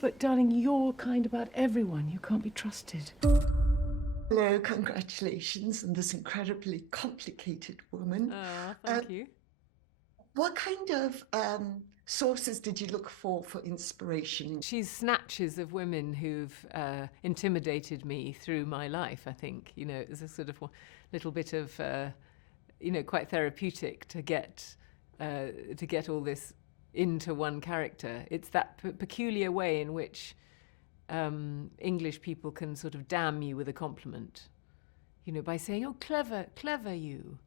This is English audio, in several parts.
But darling, you're kind about everyone. You can't be trusted. Hello, congratulations on this incredibly complicated woman. Oh, Uh, thank you. what kind of sources did you look for inspiration? She's snatches of women who've intimidated me through my life, I think. You know, it was a sort of little bit of, quite therapeutic to get all this into one character. It's that peculiar way in which English people can sort of damn you with a compliment, you know, by saying, "Oh, clever, clever you,"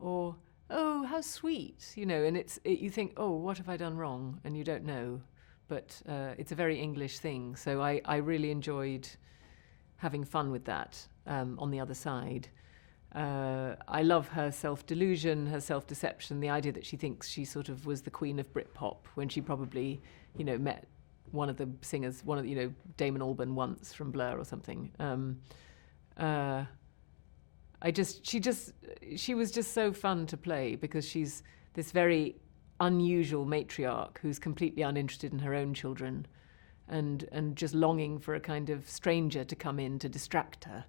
or "Oh, how sweet," you know, and you think, "Oh, what have I done wrong?" And you don't know, but it's a very English thing. So I really enjoyed having fun with that on the other side. I love her self-delusion, her self-deception, the idea that she thinks she sort of was the queen of Britpop when she probably, you know, met one of the singers, Damon Albarn once from Blur or something. She was just so fun to play because she's this very unusual matriarch who's completely uninterested in her own children and just longing for a kind of stranger to come in to distract her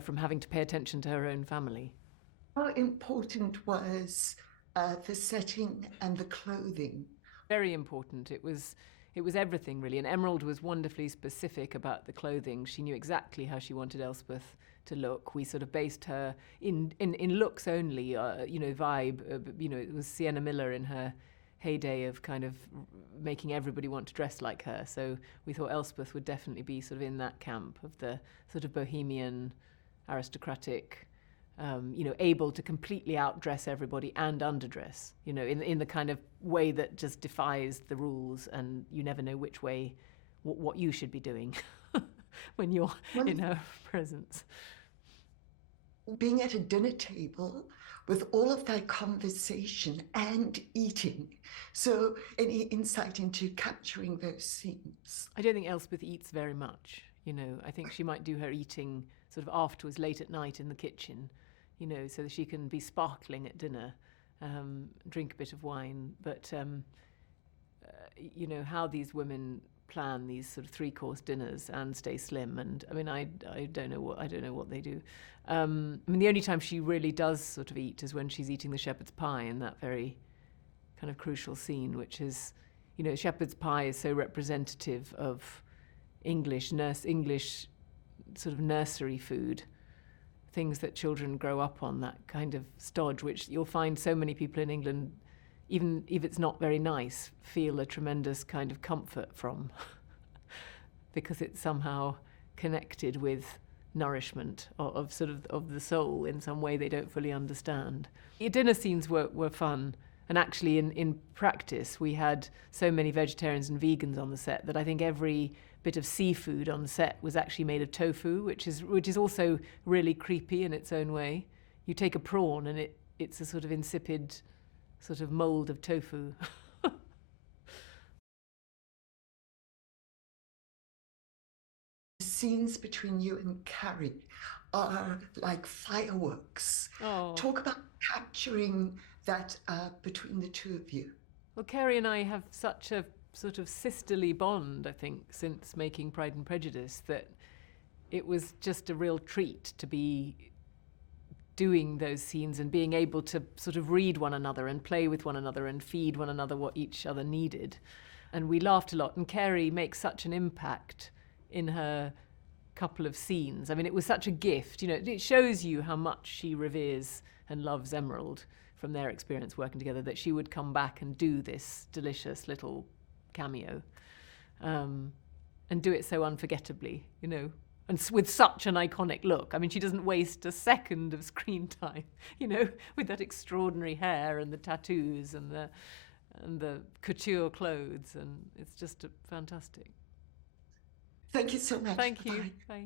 from having to pay attention to her own family. How important was the setting and the clothing? Very important. It was everything, really. And Emerald was wonderfully specific about the clothing. She knew exactly how she wanted Elspeth to look. We sort of based her in looks only, vibe. It was Sienna Miller in her heyday of kind of making everybody want to dress like her. So we thought Elspeth would definitely be sort of in that camp of the sort of bohemian, aristocratic, able to completely outdress everybody and underdress, in the kind of way that just defies the rules, and you never know which way, what you should be doing when you're in her presence. Being at a dinner table with all of that conversation and eating. So any insight into capturing those scenes? I don't think Elspeth eats very much. I think she might do her eating sort of afterwards, late at night in the kitchen, so that she can be sparkling at dinner, drink a bit of wine. But, how these women plan these sort of 3-course dinners and stay slim. And I mean, I don't know what they do. The only time she really does sort of eat is when she's eating the shepherd's pie in that very kind of crucial scene, which is, shepherd's pie is so representative of English sort of nursery food, things that children grow up on, that kind of stodge, which you'll find so many people in England, even if it's not very nice, feel a tremendous kind of comfort from because it's somehow connected with nourishment of the soul in some way they don't fully understand. The dinner scenes were fun, and actually in practice we had so many vegetarians and vegans on the set that I think every bit of seafood on set was actually made of tofu, which is also really creepy in its own way. You take a prawn and it's a sort of insipid sort of mold of tofu. Scenes between you and Carey are like fireworks. Oh. Talk about capturing that between the two of you. Well, Carey and I have such a sort of sisterly bond, I think, since making Pride and Prejudice, that it was just a real treat to be doing those scenes and being able to sort of read one another and play with one another and feed one another what each other needed. And we laughed a lot, and Carey makes such an impact in her couple of scenes. I mean, it was such a gift. It shows you how much she reveres and loves Emerald from their experience working together, that she would come back and do this delicious little cameo, and do it so unforgettably, and with such an iconic look. I mean, she doesn't waste a second of screen time, with that extraordinary hair and the tattoos and the couture clothes, and it's just fantastic. Thank you so much. Thank you. Bye. Bye.